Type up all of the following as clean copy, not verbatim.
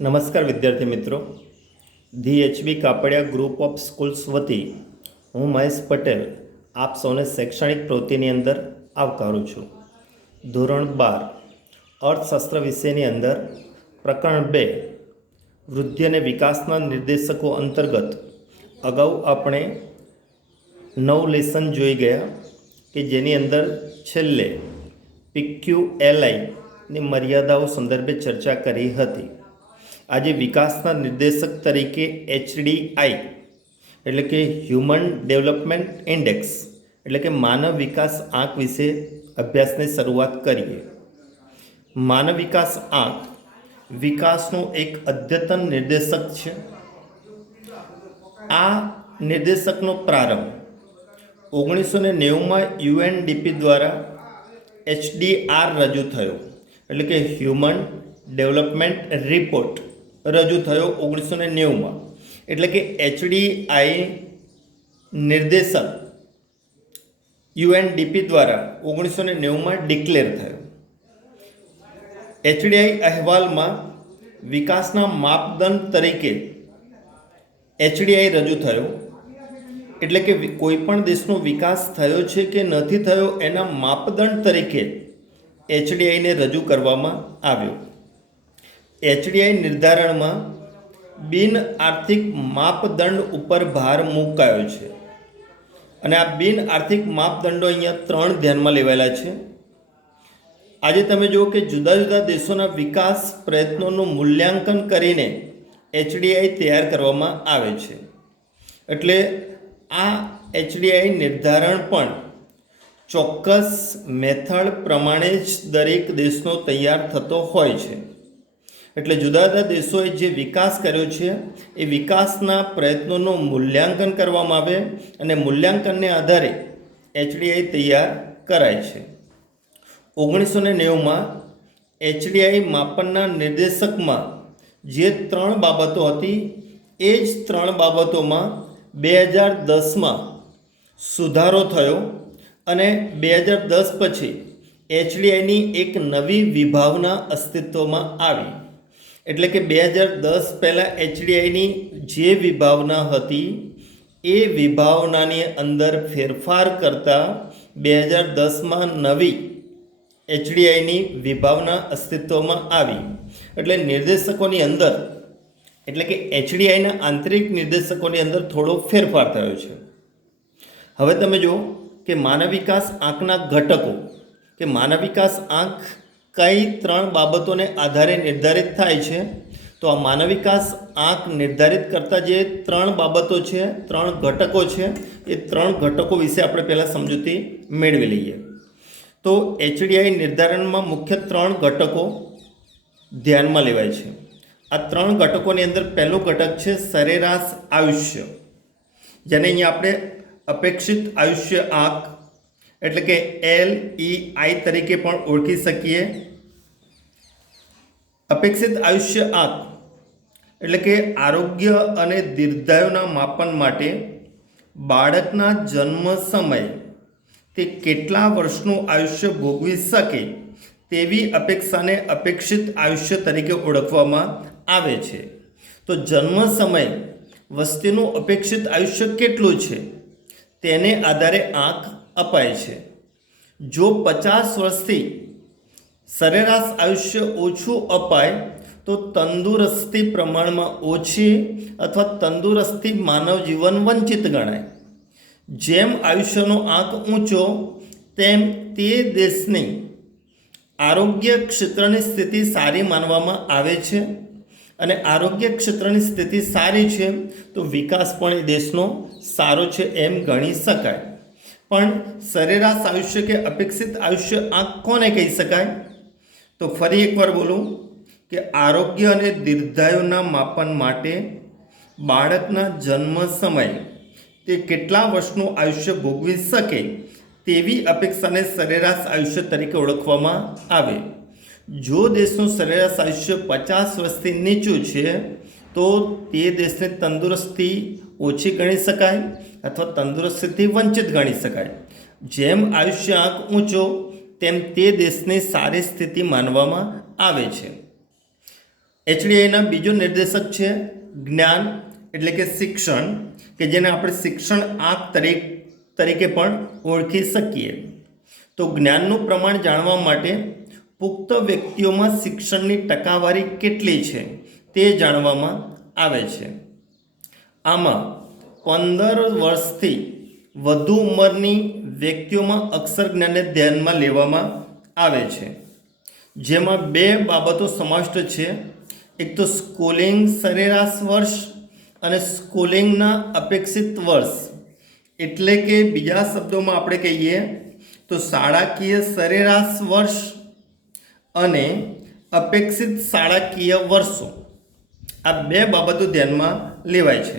નમસ્કાર વિદ્યાર્થી મિત્રો, the HB Kapadia group of schools વતી હું મહેશ પટેલ આપ સૌને શૈક્ષણિક પ્રવૃત્તિની અંદર આવકારું છું. ધોરણ 12 અર્થશાસ્ત્ર વિષયની અંદર પ્રકરણ 2 વૃદ્ધિ અને વિકાસના નિર્દેશકો અંતર્ગત અગાઉ આપણે 9 લેસન જોઈ ગયા કે જેની અંદર છેલ્લે PQLIની મર્યાદાઓ સંદર્ભે ચર્ચા કરી હતી. આજે વિકાસના નિર્દેશક તરીકે HDI એટલે કે હ્યુમન ડેવલપમેન્ટ ઇન્ડેક્સ એટલે કે માનવ વિકાસ આંક વિશે અભ્યાસની શરૂઆત કરીએ. માનવ વિકાસ આંક વિકાસનું એક અદ્યતન નિર્દેશક છે. આ નિર્દેશકનો પ્રારંભ 1990માં UNDP દ્વારા HDR રજૂ થયો એટલે કે હ્યુમન ડેવલપમેન્ટ રિપોર્ટ રજૂ થયો 1990માં. એટલે કે HDI નિર્દેશક UNDP દ્વારા 1990માં ડિક્લેર થયો. HDI અહેવાલમાં વિકાસના માપદંડ તરીકે HDI રજૂ થયો એટલે કે કોઈ પણ દેશનો વિકાસ થયો છે કે નથી થયો એના માપદંડ તરીકે HDIને રજૂ કરવામાં આવ્યો. HDI નિર્ધારણમાં બિન આર્થિક માપદંડ ઉપર ભાર મુકાયો છે અને આ બિન આર્થિક માપદંડો અહીંયા 3 ધ્યાનમાં લેવાયેલા છે. આજે તમે જુઓ કે જુદા જુદા દેશોના વિકાસ પ્રયત્નોનું મૂલ્યાંકન કરીને HDI તૈયાર કરવામાં આવે છે. એટલે આ HDI નિર્ધારણ પણ ચોક્કસ મેથડ પ્રમાણે જ દરેક દેશનો તૈયાર થતો હોય છે. એટલે જુદા જુદા દેશોએ જે વિકાસ કર્યો છે એ વિકાસના પ્રયત્નોનું મૂલ્યાંકન કરવામાં આવે અને મૂલ્યાંકનને આધારે HDI તૈયાર કરાય છે. 1990માં HDI માપનના નિર્દેશકમાં જે 3 બાબતો હતી એ જ 3 બાબતોમાં 2010માં સુધારો થયો અને 2010 પછી HDIની એક નવી વિભાવના અસ્તિત્વમાં આવી. એટલે કે 2010 પહેલાં HDIની જે વિભાવના હતી એ વિભાવનાની અંદર ફેરફાર કરતાં 2010માં નવી HDIની વિભાવના અસ્તિત્વમાં આવી. એટલે નિર્દેશકોની અંદર એટલે કે HDIના આંતરિક નિર્દેશકોની અંદર થોડો ફેરફાર થયો છે. હવે તમે જુઓ કે માનવ વિકાસ આંકના ઘટકો કે માનવ વિકાસ આંક કઈ 3 બાબતોને આધારે નિર્ધારિત થાય છે. તો આ માનવ વિકાસ આંક નિર્ધારિત કરતા જે 3 બાબતો છે, 3 ઘટકો છે, એ 3 ઘટકો વિશે આપણે પહેલાં સમજૂતી મેળવી લઈએ. તો HDI નિર્ધારણમાં મુખ્ય 3 ઘટકો ધ્યાનમાં લેવાય છે. આ 3 ઘટકોની અંદર પહેલું ઘટક છે સરેરાશ આયુષ્ય, જેને અહીંયા આપણે અપેક્ષિત આયુષ્ય આંક એટલે કે LEI તરીકે પણ ઓળખી શકીએ. અપેક્ષિત આયુષ્ય આંક એટલે કે આરોગ્ય અને દીર્ઘાયુના માપન માટે બાળકના જન્મ સમયે તે કેટલા વર્ષનું આયુષ્ય ભોગવી શકે તેવી અપેક્ષાને અપેક્ષિત આયુષ્ય તરીકે ઓળખવામાં આવે છે. તો જન્મ સમયે વસ્તીનું અપેક્ષિત આયુષ્ય કેટલું છે તેને આધારે આંક અપાય છે. જો 50 વર્ષથી સરેરાશ આયુષ્ય ઓછું અપાય તો તંદુરસ્તી પ્રમાણમાં ઓછી અથવા તંદુરસ્તી માનવ જીવન વંચિત ગણાય. જેમ આયુષ્યનો આંક ઊંચો તેમ તે દેશની આરોગ્ય ક્ષેત્રની સ્થિતિ સારી માનવામાં આવે છે અને આરોગ્ય ક્ષેત્રની સ્થિતિ સારી છે તો વિકાસ પણ એ દેશનો સારો છે એમ ગણી શકાય. પણ સરેરાશ આયુષ્ય કે અપેક્ષિત આયુષ્ય આંક કોને કહી શકાય? તો ફરી એકવાર બોલું કે આરોગ્ય અને દીર્ઘાયુના માપન માટે બાળકના જન્મ સમયે તે કેટલા વર્ષનું આયુષ્ય ભોગવી શકે તેવી અપેક્ષાને સરેરાશ આયુષ્ય તરીકે ઓળખવામાં આવે. જો દેશનું સરેરાશ આયુષ્ય 50 વર્ષથી નીચું છે તો તે દેશને તંદુરસ્તી ઓછી ગણી શકાય અથવા તંદુરસ્તીથી વંચિત ગણી શકાય. જેમ આયુષ્ય આંક ઊંચો તેમ તે દેશની સારી સ્થિતિ માનવામાં આવે છે. એચડીઆઈના બીજો નિર્દેશક છે જ્ઞાન એટલે કે શિક્ષણ, કે જેને આપણે શિક્ષણ આંક તરીકે પણ ઓળખી શકીએ. તો જ્ઞાનનું પ્રમાણ જાણવા માટે પુખ્ત વ્યક્તિઓમાં શિક્ષણની ટકાવારી કેટલી છે તે જાણવામાં આવે છે. આમાં 15 વર્ષથી વધુ ઉંમરની વ્યક્તિઓમાં અક્ષર જ્ઞાનને ધ્યાનમાં લેવામાં આવે છે, જેમાં 2 બાબતો સમાવિષ્ટ છે. એક તો સ્કૂલિંગ સરેરાશ વર્ષ અને સ્કૂલિંગના અપેક્ષિત વર્ષ, એટલે કે બીજા શબ્દોમાં આપણે કહીએ તો શાળાકીય સરેરાશ વર્ષ અને અપેક્ષિત શાળાકીય વર્ષો. આ 2 બાબતો ધ્યાનમાં લેવાય છે.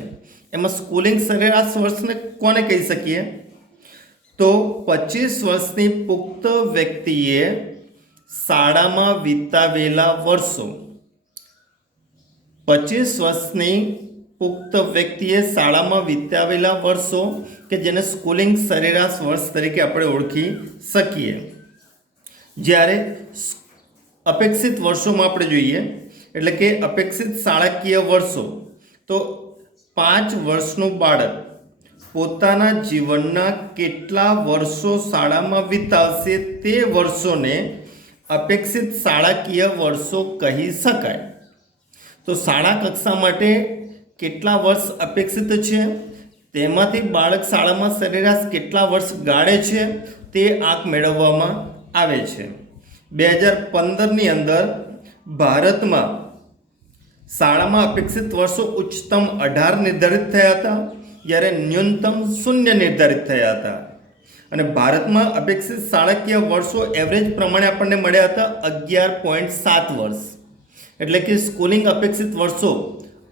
એમાં સ્કૂલિંગ સરેરાશ વર્ષને કોને કહી શકીએ? તો 25 વર્ષની પુખ્ત વ્યક્તિએ શાળામાં વિતાવેલા વર્ષો. 25 વર્ષની પુખ્ત વ્યક્તિએ શાળામાં વિતાવેલા વર્ષો, કે જેને સ્કૂલિંગ સરેરાશ વર્ષ તરીકે આપણે ઓળખી શકીએ. જ્યારે અપેક્ષિત વર્ષોમાં આપણે જોઈએ એટલે કે અપેક્ષિત શાળાકીય વર્ષો, તો 5 વર્ષનું બાળક પોતાના જીવનના કેટલા વર્ષો શાળામાં વિતાવશે તે વર્ષોને અપેક્ષિત શાળાકીય વર્ષો કહી શકાય. તો શાળા કક્ષા માટે કેટલા વર્ષ અપેક્ષિત છે, તેમાંથી બાળક શાળામાં સરેરાશ કેટલા વર્ષ ગાળે છે તે આંક મેળવવામાં આવે છે. 2015ની અંદર ભારતમાં શાળામાં અપેક્ષિત વર્ષો ઉચ્ચતમ 18 નિર્ધારિત થયા હતા, જ્યારે ન્યૂનતમ 0 નિર્ધારિત થયા હતા. અને ભારતમાં અપેક્ષિત શાળાકીય વર્ષો એવરેજ પ્રમાણે આપણને મળ્યા હતા 11.7 વર્ષ, એટલે કે સ્કૂલિંગ અપેક્ષિત વર્ષો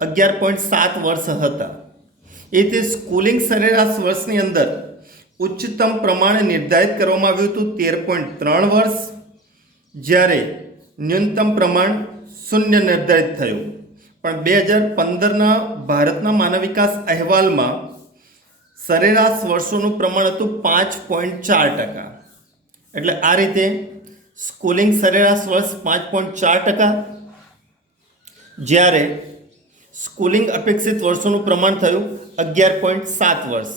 11.7 વર્ષ હતા. એ તે સ્કૂલિંગ સરેરાશ વર્ષની અંદર ઉચ્ચતમ પ્રમાણે નિર્ધારિત કરવામાં આવ્યું હતું 13.3 વર્ષ, જ્યારે ન્યૂનતમ પ્રમાણ 0 નિર્ધારિત થયું. પણ 2015ના ભારતના માનવ વિકાસ અહેવાલમાં સરેરાશ વર્ષોનું પ્રમાણ હતું 5.4%. એટલે આ રીતે સ્કૂલિંગ સરેરાશ વર્ષ 5.4%, જ્યારે સ્કૂલિંગ અપેક્ષિત વર્ષોનું પ્રમાણ થયું 11.7 વર્ષ.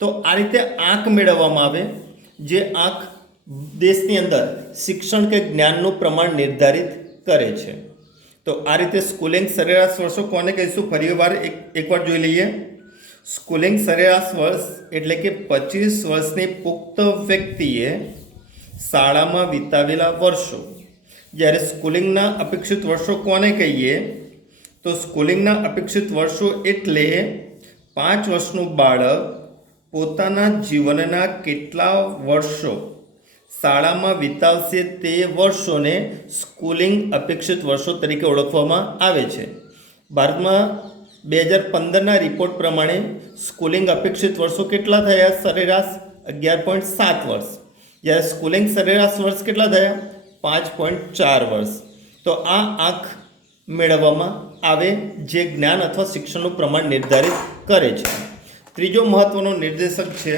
તો આ રીતે આંક મેળવવામાં આવે, જે આંક દેશની અંદર શિક્ષણ કે જ્ઞાનનું પ્રમાણ નિર્ધારિત કરે છે. તો આ રીતે સ્કૂલિંગ સરેરાશ વર્ષો કોને કહીશું? ફરીવાર એકવાર જોઈ લઈએ. સ્કૂલિંગ સરેરાશ વર્ષ એટલે કે 25 વર્ષની પુખ્ત વ્યક્તિએ શાળામાં વિતાવેલા વર્ષો. જ્યારે સ્કૂલિંગના અપેક્ષિત વર્ષો કોને કહીએ? તો સ્કૂલિંગના અપેક્ષિત વર્ષો એટલે 5 વર્ષનું બાળક પોતાના જીવનના કેટલા વર્ષો શાળામાં વિતાવશે તે વર્ષોને સ્કૂલિંગ અપેક્ષિત વર્ષો તરીકે ઓળખવામાં આવે છે. ભારતમાં 2015ના રિપોર્ટ પ્રમાણે સ્કૂલિંગ અપેક્ષિત વર્ષો કેટલા થયા? સરેરાશ 11.7 વર્ષ, જ્યારે સ્કૂલિંગ સરેરાશ વર્ષ કેટલા થયા? 5.4 વર્ષ. તો આ આંક મેળવવામાં આવે, જે જ્ઞાન અથવા શિક્ષણનું પ્રમાણ નિર્ધારિત કરે છે. ત્રીજો મહત્વનો નિર્દેશક છે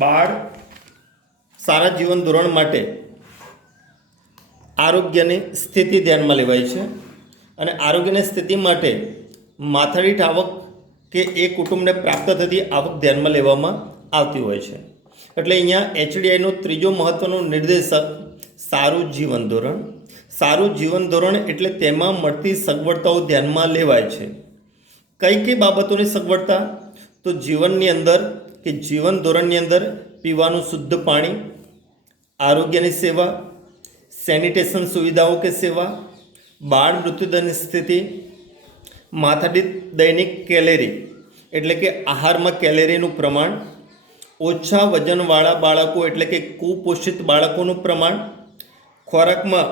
બાળ સારા જીવન ધોરણ માટે આરોગ્યની સ્થિતિ ધ્યાનમાં લેવાય છે. અને આરોગ્યની સ્થિતિ માટે માથાદીઠ આવક કે એ કુટુંબને પ્રાપ્ત થતી આવક ધ્યાનમાં લેવામાં આવતી હોય છે. એટલે અહીંયા એચડીઆઈનો ત્રીજો મહત્વનો નિર્દેશક સારું જીવન ધોરણ. સારું જીવન ધોરણ એટલે તેમાં મળતી સગવડતાઓ ધ્યાનમાં લેવાય છે. કઈ બાબતોની સગવડતા? તો જીવનની અંદર કે જીવન ધોરણની અંદર પીવાનું શુદ્ધ પાણી, આરોગ્યની સેવા, સેનિટેશન સુવિધાઓ કે સેવા, બાળ મૃત્યુદરની સ્થિતિ, માથાદીઠ દૈનિક કેલેરી એટલે કે આહારમાં કેલેરીનું પ્રમાણ, ઓછા વજનવાળા બાળકો એટલે કે કુપોષિત બાળકોનું પ્રમાણ, ખોરાકમાં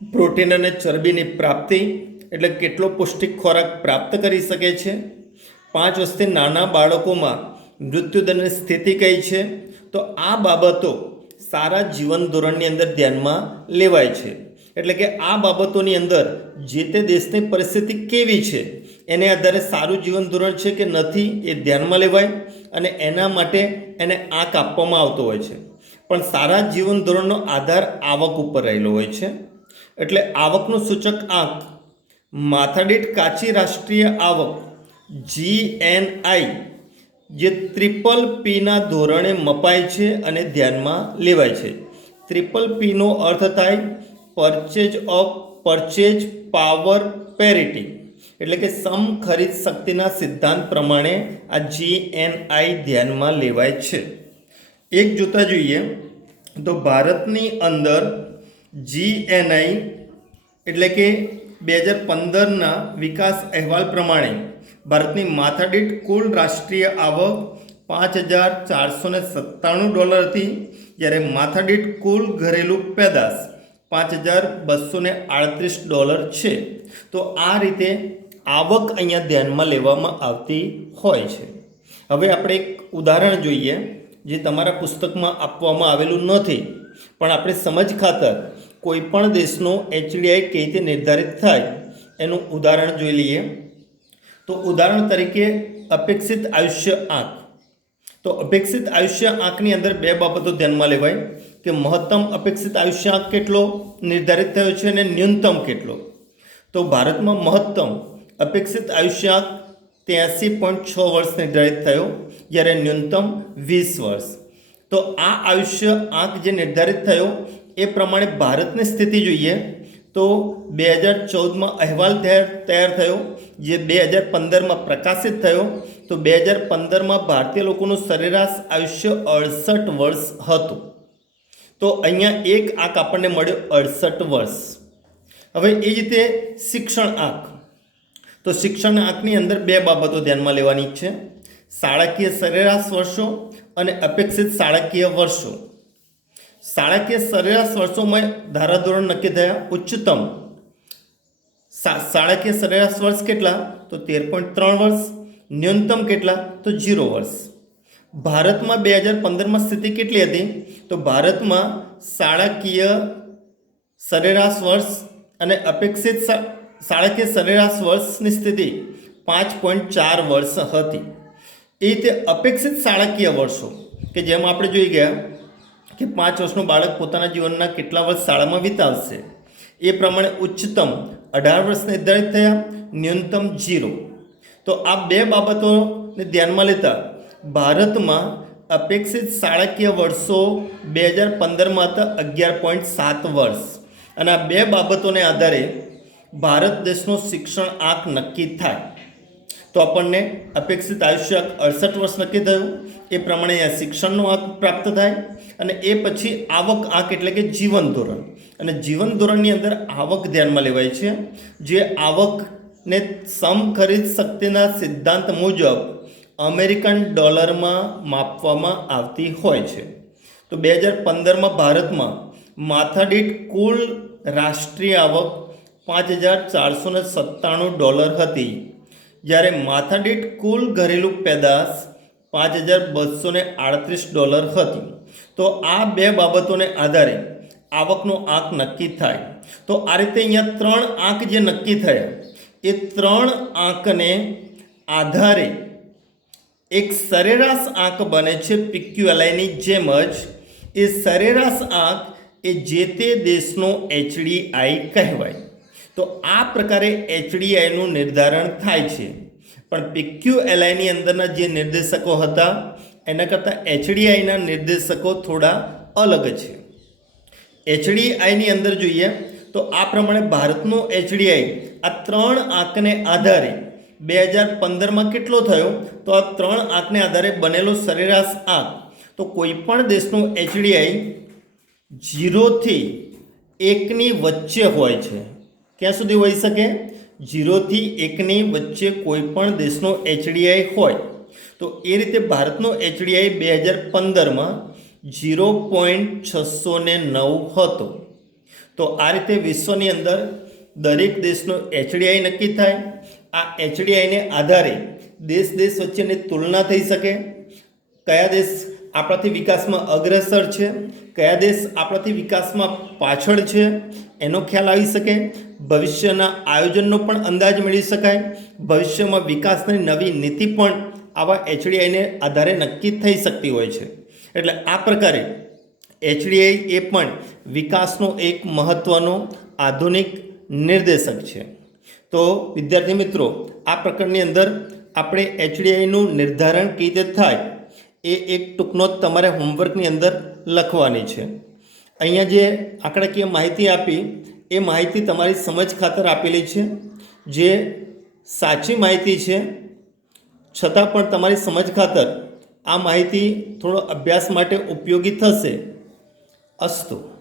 પ્રોટીન અને ચરબીની પ્રાપ્તિ એટલે કેટલો પૌષ્ટિક ખોરાક પ્રાપ્ત કરી શકે છે, 5 વર્ષથી નાના બાળકોમાં મૃત્યુદરની સ્થિતિ કઈ છે. તો આ બાબતો સારા જીવન ધોરણની અંદર ધ્યાનમાં લેવાય છે. એટલે કે આ બાબતોની અંદર જે તે દેશની પરિસ્થિતિ કેવી છે એને આધારે સારું જીવન ધોરણ છે કે નથી એ ધ્યાનમાં લેવાય, અને એના માટે એને આંક આપવામાં આવતો હોય છે. પણ સારા જીવન ધોરણનો આધાર આવક ઉપર રહેલો હોય છે. એટલે આવકનું સૂચક આંક માથાદીઠ કાચી રાષ્ટ્રીય આવક GNI જે ટ્રિપલ પીના ધોરણે મપાય છે અને ધ્યાનમાં લેવાય છે. ટ્રિપલ પીનો અર્થ થાય પરચેજ પાવર પેરિટી, એટલે કે સમ ખરીદ શક્તિના સિદ્ધાંત પ્રમાણે આ GNI ધ્યાનમાં લેવાય છે. એક જોતા જોઈએ તો ભારતની અંદર GNI એટલે કે 2015ના વિકાસ અહેવાલ પ્રમાણે ભારતની માથાદીઠ કુલ રાષ્ટ્રીય આવક $5,497 હતી, જ્યારે માથાદીઠ કુલ ઘરેલું પેદાશ $5,238 છે. તો આ રીતે આવક અહીંયા ધ્યાનમાં લેવામાં આવતી હોય છે. હવે આપણે એક ઉદાહરણ જોઈએ જે તમારા પુસ્તકમાં આપવામાં આવેલું નથી, પણ આપણે સમજ ખાતર કોઈ પણ દેશનો HDI કઈ રીતે નિર્ધારિત થાય એનું ઉદાહરણ જોઈ લઈએ. તો ઉદાહરણ તરીકે અપેક્ષિત આયુષ્ય આંક. તો અપેક્ષિત આયુષ્ય આંકની અંદર બે બાબતો ધ્યાનમાં લેવાય કે મહત્તમ અપેક્ષિત આયુષ્ય આંક કેટલો નિર્ધારિત થયો છે અને ન્યૂનતમ કેટલો. તો ભારતમાં મહત્તમ અપેક્ષિત આયુષ્ય આંક 83.6 વર્ષ નિર્ધારિત થયો, જ્યારે ન્યૂનતમ 20 વર્ષ. તો આ આયુષ્ય આંક જે નિર્ધારિત થયો એ પ્રમાણે ભારતની સ્થિતિ જોઈએ તો 2014માં અહેવાલ તૈયાર થયો, જે 2015માં પ્રકાશિત થયો. તો 2015માં ભારતીય લોકોનું સરેરાશ આયુષ્ય 68 વર્ષ હતું. તો અહીંયા એક આંક આપણને મળ્યો 68 વર્ષ. હવે એ જ રીતે શિક્ષણ આંક. તો શિક્ષણ આંકની અંદર બે બાબતો ધ્યાનમાં લેવાની છે: શાળાકીય સરેરાશ વર્ષો અને અપેક્ષિત શાળાકીય વર્ષો. શાળાકીય સરેરાશ વર્ષોમાં ધારાધોરણ નક્કી થયા. ઉચ્ચતમ શાળાકીય સરેરાશ વર્ષ કેટલા? તો 13.3 વર્ષ. ન્યૂનતમ કેટલા? તો 0 વર્ષ. ભારતમાં 2015માં સ્થિતિ કેટલી હતી? તો ભારતમાં શાળાકીય સરેરાશ વર્ષ અને અપેક્ષિત શાળાકીય સરેરાશ વર્ષની સ્થિતિ 5.4 વર્ષ હતી. એ રીતે અપેક્ષિત શાળાકીય વર્ષો કે જેમાં આપણે જોઈ ગયા કે 5 વર્ષનું બાળક પોતાના જીવનના કેટલા વર્ષ શાળામાં વિતાવશે, એ પ્રમાણે ઉચ્ચતમ 18 વર્ષ નિર્ધારિત થયા, ન્યૂનતમ 0. તો આ બે બાબતોને ધ્યાનમાં લેતા ભારતમાં અપેક્ષિત શાળાકીય વર્ષો 2015માં હતા 11.7 વર્ષ. અને આ બે બાબતોને આધારે ભારત દેશનો શિક્ષણ આંક નક્કી થાય. તો આપણને અપેક્ષિત આયુષ્ય 68 વર્ષ નક્કી થયું, એ પ્રમાણે અહીંયા શિક્ષણનો આંક પ્રાપ્ત થાય. અને એ પછી આવક આંક એટલે કે જીવન ધોરણ. અને જીવન ધોરણની અંદર આવક ધ્યાનમાં લેવાય છે, જે આવકને સમ ખરીદ શક્તિના સિદ્ધાંત મુજબ અમેરિકન ડોલરમાં માપવામાં આવતી હોય છે. તો 2015માં ભારતમાં માથાદીઠ કુલ રાષ્ટ્રીય આવક $5,497 હતી, જ્યારે માથાદીઠ કુલ ઘરેલું પેદાશ $5,238 હતી. તો આ બે બાબતોને આધારે આવકનો આંક નક્કી થાય. તો આ રીતે અહીંયા 3 આંક જે નક્કી થયા એ 3 આંકને આધારે એક સરેરાશ આંક બને છે. PQLIની જેમ જ એ સરેરાશ આંક એ જે તે દેશનો HDI કહેવાય. તો આ પ્રકારે HDIનું નિર્ધારણ થાય છે. પણ PQLIની અંદરના જે નિર્દેશકો હતા એના કરતાં HDIના નિર્દેશકો થોડા અલગ છે. HDIની અંદર જોઈએ તો આ પ્રમાણે ભારતનો HDI આ 3 આંકને આધારે 2015માં કેટલો થયો? તો આ 3 આંકને આધારે બનેલો સરેરાશ આંક. તો કોઈ પણ દેશનો HDI 0 થી 1ની વચ્ચે હોય છે. ક્યાં સુધી હોઈ શકે? 0 થી 1ની વચ્ચે કોઈ પણ દેશનો HDI હોય. તો એ રીતે ભારતનો HDI 2015માં 0.609 હતો. તો આ રીતે વિશ્વની અંદર દરેક દેશનો HDI નક્કી થાય. આ HDIને આધારે દેશ વચ્ચેની તુલના થઈ શકે. કયા દેશ આપણાથી વિકાસમાં અગ્રેસર છે, કયા દેશ આપણાથી વિકાસમાં પાછળ છે, એનો ખ્યાલ આવી શકે. ભવિષ્યના આયોજનનો પણ અંદાજ મેળવી શકાય. ભવિષ્યમાં વિકાસની નવી નીતિ પણ આવા HDIને આધારે નક્કી થઈ શકતી હોય છે. એટલે આ પ્રકારે HDI એ પણ વિકાસનો એક મહત્ત્વનો આધુનિક નિર્દેશક છે. તો વિદ્યાર્થી મિત્રો, આ પ્રકરણની અંદર આપણે HDIનું નિર્ધારણ કઈ રીતે થાય એ એક ટૂંકનો તમારે હોમવર્કની અંદર લખવાની છે. અહીંયા જે આંકડાકીય માહિતી આપી એ માહિતી તમારી સમજ ખાતર આપેલી છે, જે સાચી માહિતી છે, છતાં પણ તમારી સમજ ખાતર આ માહિતી થોડો અભ્યાસ માટે ઉપયોગી થશે. અસ્તુ.